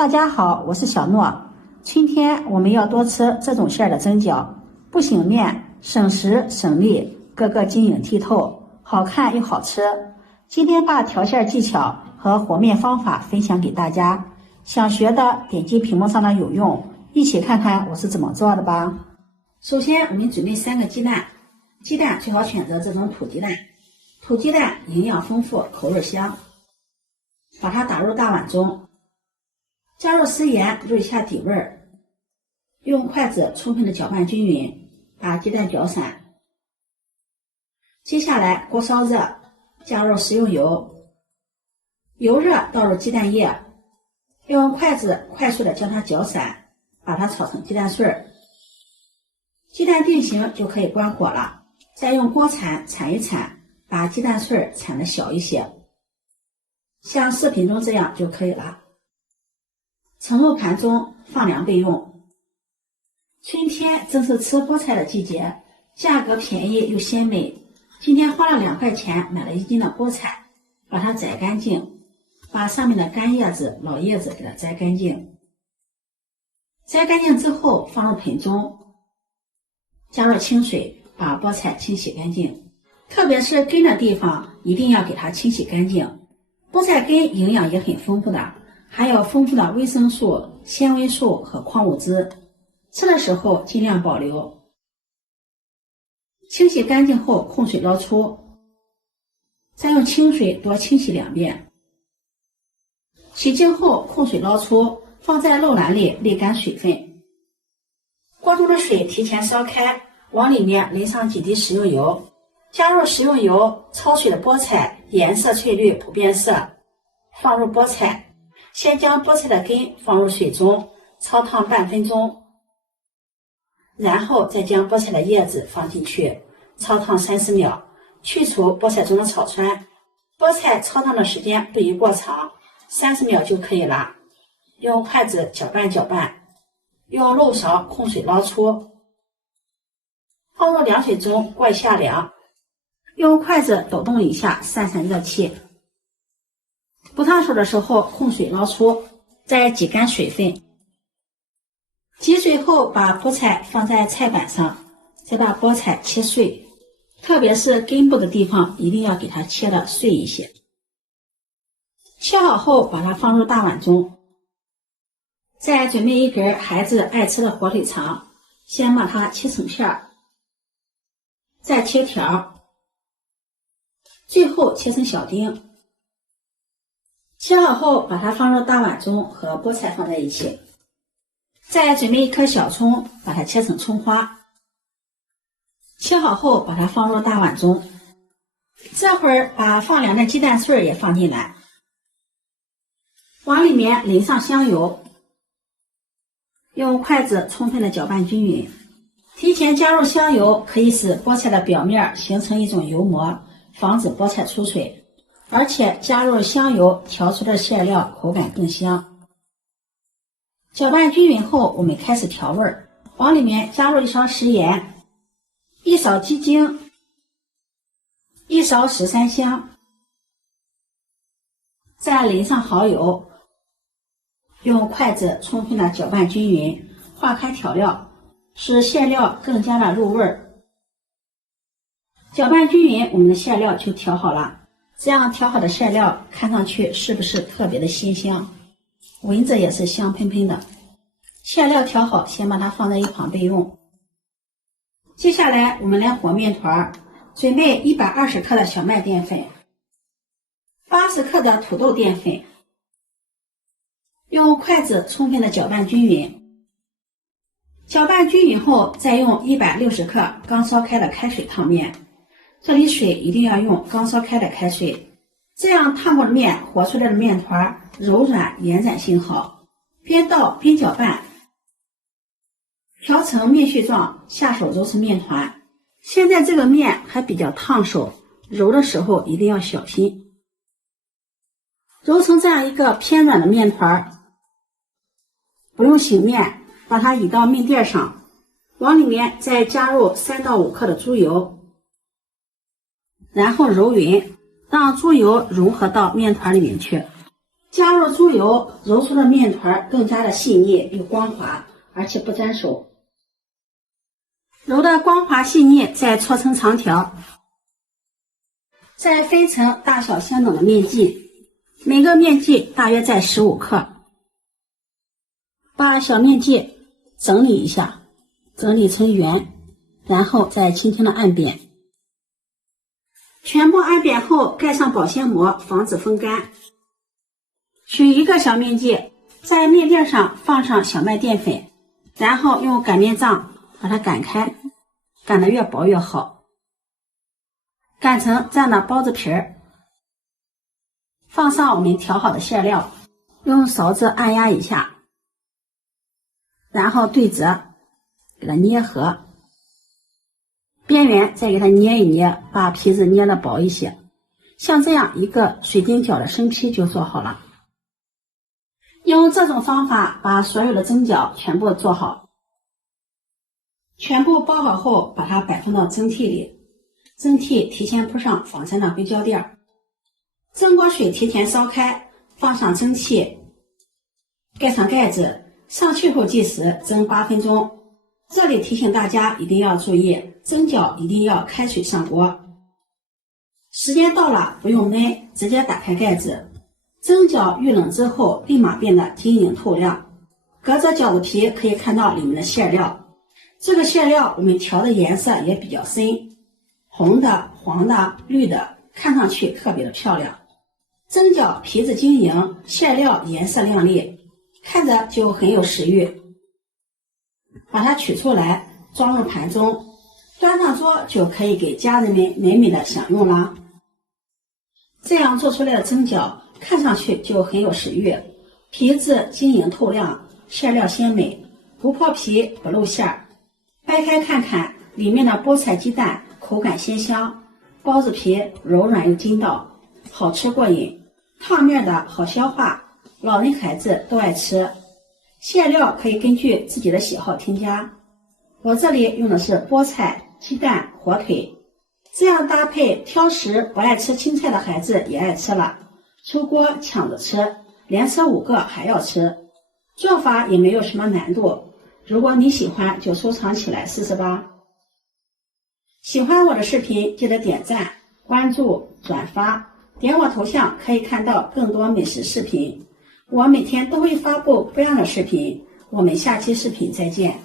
大家好，我是小诺。今天我们要多吃这种馅的蒸饺，不醒面，省时省力，个个晶莹剔透，好看又好吃。今天把调馅技巧和和面方法分享给大家，想学的点击屏幕上的有用，一起看看我是怎么做的吧。首先我们准备3个鸡蛋，鸡蛋最好选择这种土鸡蛋，土鸡蛋营养丰富，口味香。把它打入大碗中，加入食盐入一下底味儿，用筷子充分的搅拌均匀，把鸡蛋搅散。接下来锅烧热，加入食用油，油热倒入鸡蛋液，用筷子快速的将它搅散，把它炒成鸡蛋碎儿。鸡蛋定型就可以关火了，再用锅铲铲一铲，把鸡蛋碎儿铲得小一些，像视频中这样就可以了。盛入盘中放凉备用。春天正是吃菠菜的季节，价格便宜又鲜美。今天花了2块钱买了1斤的菠菜，把它摘干净，把上面的干叶子、老叶子给它摘干净。摘干净之后放入盆中，加入清水，把菠菜清洗干净，特别是根的地方一定要给它清洗干净。菠菜根营养也很丰富的，含有丰富的维生素、纤维素和矿物质，吃的时候尽量保留。清洗干净后控水捞出，再用清水多清洗2遍。洗净后控水捞出，放在漏篮里沥干水分。锅中的水提前烧开，往里面淋上几滴食用油，加入食用油，焯水的菠菜颜色翠绿不变色，放入菠菜，先将菠菜的根放入水中焯烫半分钟，然后再将菠菜的叶子放进去焯烫30秒，去除菠菜中的草酸。菠菜焯烫的时间不宜过长，30秒就可以了。用筷子搅拌搅拌，用漏勺控水捞出，放入凉水中过一下凉，用筷子抖动一下散散热气。不烫手的时候控水捞出，再挤干水分。挤水后把菠菜放在菜板上，再把菠菜切碎，特别是根部的地方一定要给它切得碎一些。切好后把它放入大碗中，再准备1根孩子爱吃的火腿肠，先把它切成片，再切条，最后切成小丁。切好后把它放入大碗中，和菠菜放在一起。再准备1颗小葱，把它切成葱花。切好后把它放入大碗中，这会儿把放凉的鸡蛋碎也放进来，往里面淋上香油，用筷子充分的搅拌均匀。提前加入香油可以使菠菜的表面形成一种油膜，防止菠菜出水。而且加入香油调出的馅料口感更香。搅拌均匀后，我们开始调味儿，往里面加入1勺食盐，1勺鸡精，1勺13香，再淋上蚝油，用筷子充分的搅拌均匀，化开调料，使馅料更加的入味儿。搅拌均匀，我们的馅料就调好了。这样调好的馅料看上去是不是特别的鲜香，闻着也是香喷喷的。馅料调好，先把它放在一旁备用。接下来我们来和面团，准备120克的小麦淀粉，80克的土豆淀粉，用筷子充分的搅拌均匀。搅拌均匀后，再用160克刚烧开的开水烫面，这里水一定要用刚烧开的开水，这样烫过的面和出来的面团柔软延展性好。边倒边搅拌，调成面絮状，下手揉成面团。现在这个面还比较烫手，揉的时候一定要小心。揉成这样一个偏软的面团，不用醒面，把它移到面垫上，往里面再加入3到5克的猪油，然后揉匀，让猪油融合到面团里面去。加入猪油揉出的面团更加的细腻又光滑，而且不粘手。揉的光滑细腻，再搓成长条，再分成大小相等的面剂，每个面剂大约在15克。把小面剂整理一下，整理成圆，然后再轻轻的按扁。全部按扁后，盖上保鲜膜，防止风干。取一个小面剂，在面粒上放上小麦淀粉，然后用擀面杖把它擀开，擀得越薄越好。擀成这样的包子皮儿，放上我们调好的馅料，用勺子按压一下，然后对折，给它捏合，边缘再给它捏一捏，把皮子捏得薄一些。像这样一个水晶饺的生坯就做好了。用这种方法把所有的蒸饺全部做好，全部包好后，把它摆放到蒸屉里，蒸屉提前铺上防粘的硅胶垫，蒸锅水提前烧开，放上蒸汽，盖上盖子，上气后计时，蒸8分钟。这里提醒大家一定要注意，蒸饺一定要开水上锅。时间到了，不用焖，直接打开盖子。蒸饺遇冷之后，立马变得晶莹透亮。隔着饺子皮可以看到里面的馅料。这个馅料我们调的颜色也比较深，红的、黄的、绿的，看上去特别的漂亮。蒸饺皮子晶莹，馅料颜色亮丽，看着就很有食欲。把它取出来，装入盘中，端上桌就可以给家人们美美的享用啦。这样做出来的蒸饺看上去就很有食欲，皮子晶莹透亮，馅料鲜美，不破皮不露馅儿。掰开看看，里面的菠菜鸡蛋口感鲜香，包子皮柔软又筋道，好吃过瘾。烫面的好消化，老人孩子都爱吃。馅料可以根据自己的喜好添加，我这里用的是菠菜、鸡蛋、火腿，这样搭配挑食不爱吃青菜的孩子也爱吃了。出锅抢着吃，连吃5个还要吃。做法也没有什么难度，如果你喜欢就收藏起来试试吧。喜欢我的视频记得点赞、关注、转发，点我头像可以看到更多美食视频。我每天都会发布不一样的视频，我们下期视频再见。